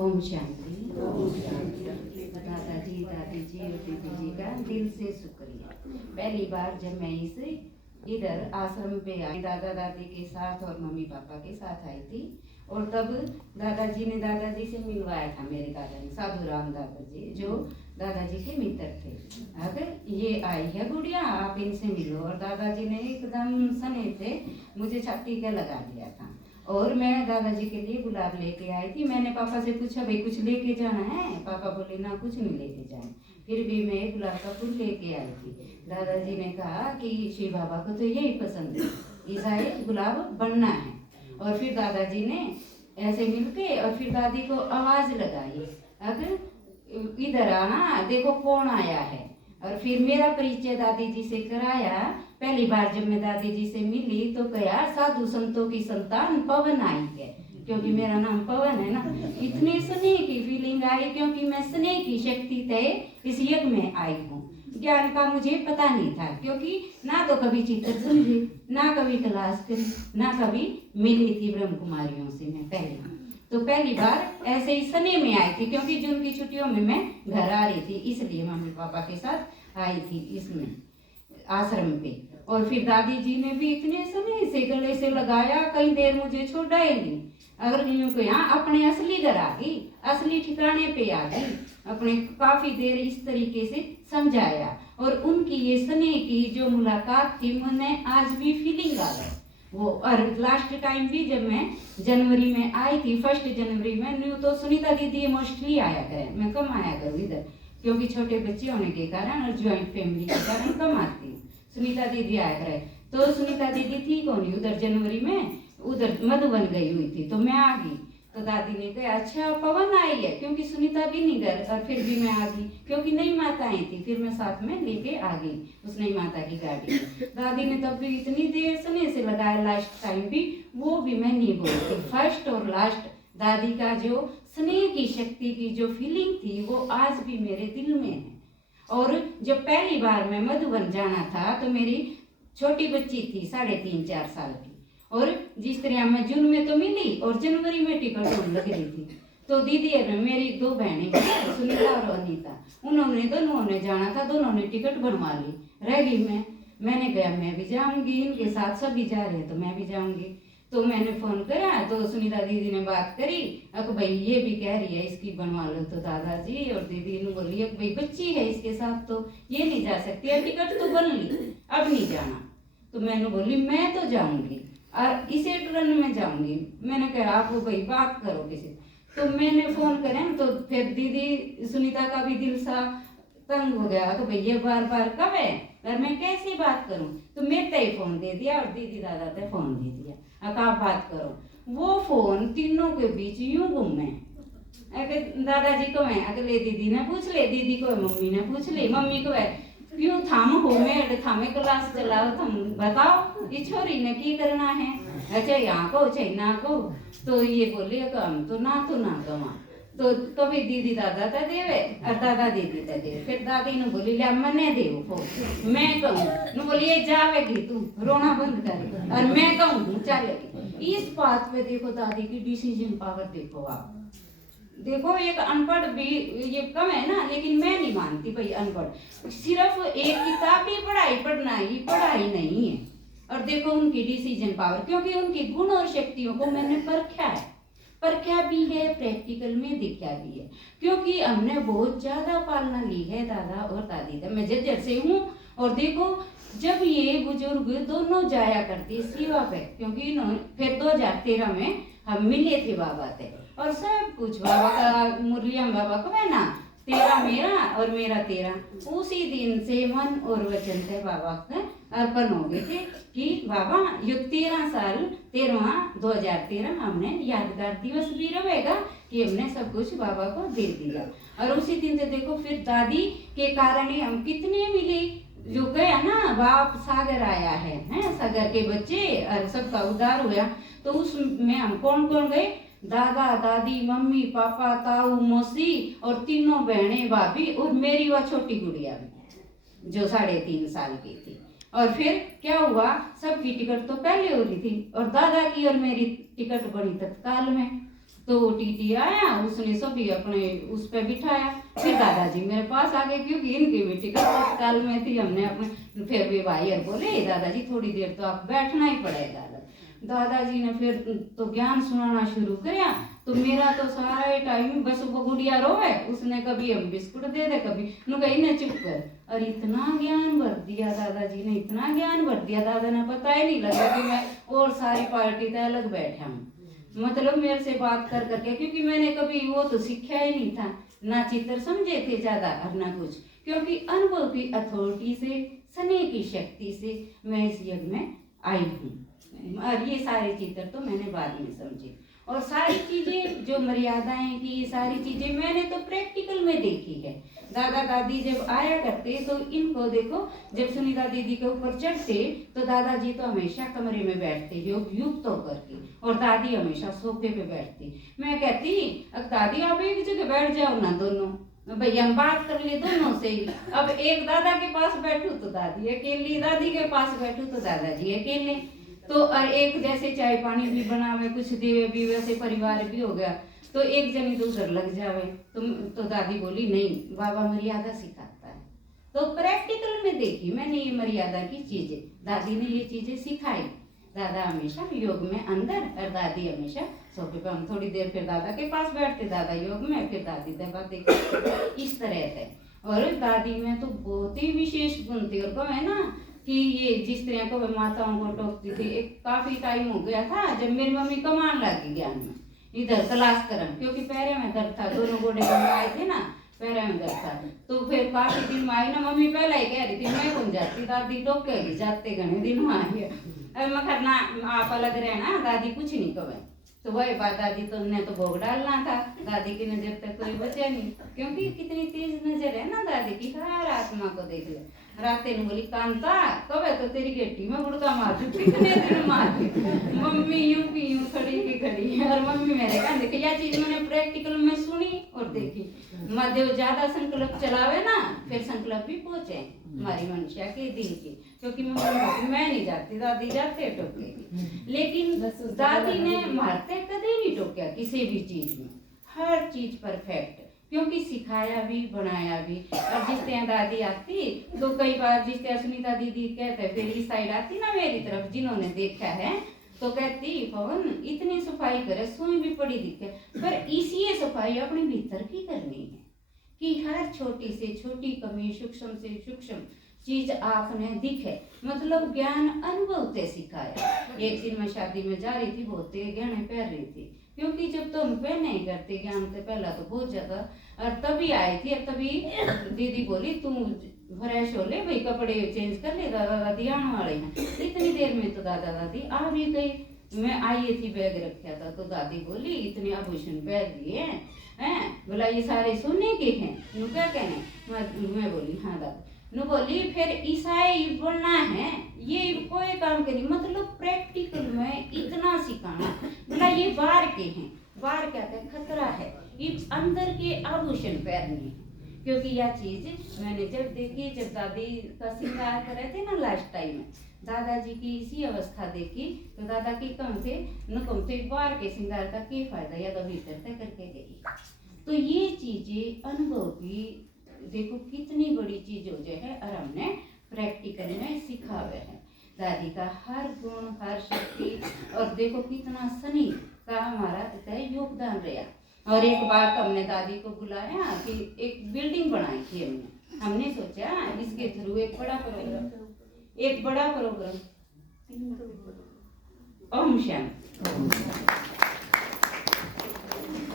ओम शांति। दादाजी दादी जी और दीदी जी का दिल से शुक्रिया। पहली बार जब मैं इस इधर आश्रम पे आई, दादा दादी के साथ और मम्मी पापा के साथ आई थी, और तब दादाजी ने दादाजी से मिलवाया था मेरे दादा ने, साधु राम दादा जी, जो दादाजी के मित्र थे। अगर ये आई है गुड़िया, आप इनसे मिलो। और दादाजी ने एकदम सने थे, मुझे छाती का लगा दिया था। और मैं दादाजी के लिए गुलाब लेके आई थी। मैंने पापा से पूछा, भाई कुछ लेके जाना है? पापा बोले ना, कुछ नहीं लेके जाए। फिर भी मैं गुलाब का फूल लेके आई थी। दादाजी ने कहा कि शिव बाबा को तो यही पसंद है, ईसाई गुलाब बनना है। और फिर दादाजी ने ऐसे मिलके और फिर दादी को आवाज लगाई, अगर इधर आना, देखो कौन आया है। और फिर मेरा परिचय दादी जी से कराया। पहली बार जब मैं दादी जी से मिली तो कहा, साधु संतों की संतान पवन आई है, क्योंकि मेरा नाम पवन है ना। इतने स्नेह की फीलिंग आई, क्योंकि मैं स्नेह की शक्ति से इस यज्ञ में आई हूँ। ज्ञान का मुझे पता नहीं था, क्योंकि ना तो कभी चित्र समझी, ना कभी क्लास करी, ना कभी मिली थी ब्रह्म कुमारियों से मैं पहले। तो पहली बार ऐसे ही सने में आई थी, क्योंकि जून की छुट्टियों में मैं घर आ रही थी, इसलिए मम्मी पापा के साथ आई थी इसमें आश्रम पे। और फिर दादी जी ने भी इतने समय से गले से लगाया, कई देर मुझे छोड़ा ही नहीं। अगर को यहाँ अपने असली घर आ गई, असली ठिकाने पे आ गई, अपने काफी देर इस तरीके से समझाया। और उनकी ये स्नेह की जो मुलाकात थी, मुझे आज भी फीलिंग आ रहा है वो। और लास्ट टाइम भी जब मैं जनवरी में आई थी, 1 जनवरी में, न्यू तो सुनीता दीदी मोस्टली आया करे, मैं कम आया करूँ इधर, क्योंकि छोटे बच्चे होने के कारण और ज्वाइंट फैमिली के कारण कम आती हूँ। सुनीता दीदी आया करे, तो सुनीता दीदी थी कौन उधर जनवरी में, उधर मधुबन गई हुई थी, तो मैं आ गई। तो दादी ने कहा, अच्छा पवन आई है, क्योंकि सुनीता भी नहीं घर। और फिर भी मैं आ गई, क्योंकि नई माता आई थी, फिर मैं साथ में लेके आ गई उस नई माता की गाड़ी में। दादी ने तब भी इतनी देर स्नेह से लगाया, लास्ट टाइम भी, वो भी मैं नहीं बोलती। फर्स्ट और लास्ट दादी का जो स्नेह की शक्ति की जो फीलिंग थी, वो आज भी मेरे दिल में है। और जब पहली बार मैं मधुबन जाना था, तो मेरी छोटी बच्ची थी 3.5-4 साल की, और जिस तरह मैं जून में तो मिली और जनवरी में टिकट होने लग रही थी। तो दीदी है मेरी 2 बहनें, सुनीता और अनीता, उन्होंने दोनों ने जाना था, दोनों ने टिकट बनवा ली। रह गई मैंने कहा मैं भी जाऊंगी, इनके साथ सभी जा रहे हैं तो मैं भी जाऊंगी। तो मैंने फोन करा, तो सुनीता दीदी ने बात करी, अब भाई ये भी कह रही है इसकी बनवा लो। तो दादाजी और दीदी ने बोली, भाई बच्ची है इसके साथ तो ये नहीं जा सकती, टिकट तो बन ली, अब नहीं जाना। तो मैंने बोली मैं तो जाऊंगी और इसे ट्रेन में जाऊंगी। मैंने कहा आप भाई बात करो किसी। तो मैंने फोन करें, तो फिर दीदी सुनीता का भी दिल सा तंग हो गया, तो भैया बार बार कब है और मैं कैसी बात करूं। तो मैं तय फोन दे दिया और दीदी दादा ते फोन दे दिया, अब आप बात करो। वो फोन तीनों के बीच यूं घूमे, अगर दादाजी को है, अगले दीदी ने पूछ ले, दीदी को मम्मी ने पूछ ले, मम्मी को है क्यों थाम हो में थामे क्लास चलाओ, तुम बताओ ये छोरी ने की करना है, अच्छा यहाँ को चाहे ना को। तो ये बोले हम तो ना कमा। तो कभी दीदी दादा ता देवे और दादा दीदी ता देवे। फिर दादी ने बोली ले मने देव को, मैं कहूँ न बोली ये जावेगी तू, रोना बंद कर, और मैं कहूँ चलेगी। इस बात पे देखो दादी की डिसीजन पावर देखो आप। देखो एक अनपढ़ भी ये कम है ना, लेकिन मैं नहीं मानती भाई अनपढ़ सिर्फ एक किताबी पढ़ाई पढ़ना ही पढ़ाई नहीं है। और देखो उनकी डिसीजन पावर, क्योंकि उनकी गुण और शक्तियों को मैंने परखा भी है, प्रैक्टिकल में देखा भी है, क्योंकि हमने बहुत ज्यादा पालना ली है दादा और दादी से। मैं जब से हूँ, और देखो जब ये बुजुर्ग दोनों जाया करते सेवा पे, क्योंकि इन्होंने फिर 2013 में हम मिले थे बाबा से, और सब कुछ बाबा का मुरलियम बाबा को है ना, 13 मेरा और मेरा 13, उसी दिन से मन और वचन से बाबा का अर्पण हो गए थे कि बाबा ये 13 साल 2013 हमने यादगार दिवस भी रहेगा कि हमने सब कुछ बाबा को दे दिया। और उसी दिन से देखो फिर दादी के कारण ही हम कितने मिले, जो गया ना बाप सागर आया है सागर के बच्चे और सबका उद्धार हुआ। तो उसमें हम कौन कौन गए, दादा दादी मम्मी पापा ताऊ मौसी और तीनों बहनें भाभी और मेरी वह छोटी गुड़िया भी जो 3.5 साल की थी। और फिर क्या हुआ, सबकी टिकट तो पहले हो रही थी और दादा की और मेरी टिकट बनी तत्काल में। तो वो टीटी आया, उसने सभी अपने उस पे बिठाया। फिर दादाजी मेरे पास आ गए, क्योंकि इनकी बेटी का तत्काल में थी। हमने अपने फिर भी भाई और बोले दादाजी थोड़ी देर तो आप बैठना ही पड़ेगा। दादाजी ने फिर तो ज्ञान सुनाना शुरू किया। तो मेरा तो सारा टाइम बस वो गुड़िया रोवे, उसने कभी हम बिस्कुट दे दे, कभी इन्हें चुप कर। और इतना ज्ञान भर दिया दादाजी ने, इतना ज्ञान भर दिया, दादा ने पता ही नहीं लगा कि मैं और सारी पार्टी से अलग बैठा हूँ। मतलब मेरे से बात कर करके, क्योंकि मैंने कभी वो तो सीखा ही नहीं था, ना चित्र समझे थे ज्यादा और ना कुछ, क्योंकि अनुभव की अथॉरिटी से, स्नेह की शक्ति से मैं इस यज्ञ में आई हूँ। और ये सारे चित्र तो मैंने बाद में समझे, और सारी चीजें जो मर्यादाएं की सारी चीजें मैंने तो प्रैक्टिकल में देखी है। दादा दादी जब आया करते तो इनको देखो, जब सुनीता दीदी के ऊपर चढ़ते तो दादाजी तो हमेशा कमरे में बैठते युक्त होकर के, और दादी हमेशा सोफे पे बैठती। मैं कहती अब दादी आप एक जगह बैठ जाओ ना दोनों, भैया हम बात कर ले दोनों से ही। अब एक दादा के पास बैठू तो दादी अकेली, दादी के पास बैठू तो दादाजी अकेले। तो और एक जैसे चाय पानी भी बनावे, कुछ देवे भी, वैसे परिवार भी हो गया, तो एक जनी तो उधर लग जावे। तो दादी बोली नहीं, बाबा मर्यादा सिखाता है। तो प्रैक्टिकल में देखी मैंने ये मर्यादा की चीजें, दादी ने ये चीजें सिखाई। दादा हमेशा योग में अंदर और दादी हमेशा सोफे पे। हम थोड़ी देर फिर दादा के पास बैठते, दादा योग में, फिर दादी बातें करते, इस तरह थे। और दादी में तो बहुत ही विशेष गुण थी। और कहो है ना कि ये जिस तरह को माताओं को टोकती थी, एक काफी टाइम हो गया था जब मेरी मम्मी कमान लगी ज्ञान में, इधर क्लास करम, क्योंकि पैरे में दर्द था, दोनों गोडे आए थे ना, पैरे में दर्द था। तो फिर काफी दिन में आई ना, मम्मी पहले ही कह रही थी मैं कौन जाती, दादी टोकेगी, जाते घने दिन में आई है। मैं करना आप अलग रहना, दादी कुछ नहीं कहे। तो वही बात, दादी तो ने तो भोग डालना था, दादी की नजर तक कोई बचा नहीं, क्योंकि कितनी तेज नजर है ना दादी की, हर आत्मा को देख ले। राते ने बोली कांता कब है तो तेरी गेटी में गुड़का मार दू, कितने दिन मार दी। मम्मी यूं की यूं खड़ी की खड़ी, और मम्मी मेरे कहा देखे यह चीज मैंने प्रैक्टिकल में सुनी और देखी। महादेव ज्यादा संकल्प चलावे ना, फिर संकल्प भी पहुंचे हमारी मनुष्या के दिल की, क्योंकि मम्मी मैं नहीं जाती, दादी जाते टोकेगी। लेकिन दादी ने मारते कभी नहीं टोका किसी भी चीज में, हर चीज परफेक्ट, क्योंकि सिखाया भी बनाया भी। और जिस तरह दादी आती तो कई बार जिस तरह सुनीता दीदी कहते फिर इस साइड आती ना मेरी तरफ, जिन्होंने देखा है तो कहती पवन इतनी सफाई करे, सुई भी पड़ी दिखे, पर इसी सफाई अपने भीतर की करनी है कि हर छोटी से छोटी कमी, सूक्ष्म से सूक्ष्म चीज आपने दिखे। मतलब ज्ञान अनुभव से सिखाया। एक दिन मैं शादी में जा रही थी, बहुत गहने पहन रही थी, क्योंकि जब तो हम पहन नहीं करते ज्ञान से पहला तो बहुत ज्यादा। और तभी आई थी, और तभी दीदी बोली तू फ्रेश हो ले भाई, कपड़े चेंज कर ले, दादा दादी आने वाले हैं। इतनी देर में तो दादा दादी आ भी गई। मैं आई थी, बैग रखा था, तो दादी बोली इतने आभूषण पहन लिए हैं, बोला ये सारे सोने के हैं, नु क्या कहने। मैं बोली हाँ दादी। नु बोली फिर ईसाई बोलना है, ये कोई काम के नहीं, मतलब प्रैक्टिकल में इतना सिखाना। बोला ये बाहर के हैं, बाहर क्या है खतरा है, ये अंदर के आभूषण पहनने हैं। क्योंकि यह चीज मैंने जब देखी, जब दादी का श्रृंगार कर रहे थे ना लास्ट टाइम में, दादाजी की इसी अवस्था देखी, तो दादा की कम से बाहर के श्रृंगार का क्या फायदा, या तो भीतर तक करके गई। तो ये चीजें अनुभव की देखो कितनी बड़ी चीज हो जाए है, और हमने प्रैक्टिकल में सिखावे है। दादी का हर गुण, हर शक्ति, और देखो कितना सनी का हमारा योगदान रहा। और एक बार हमने दादी को बुलाया कि एक बिल्डिंग बनाई थी हमने सोचा इसके थ्रू एक बड़ा प्रोग्राम ओम शांति।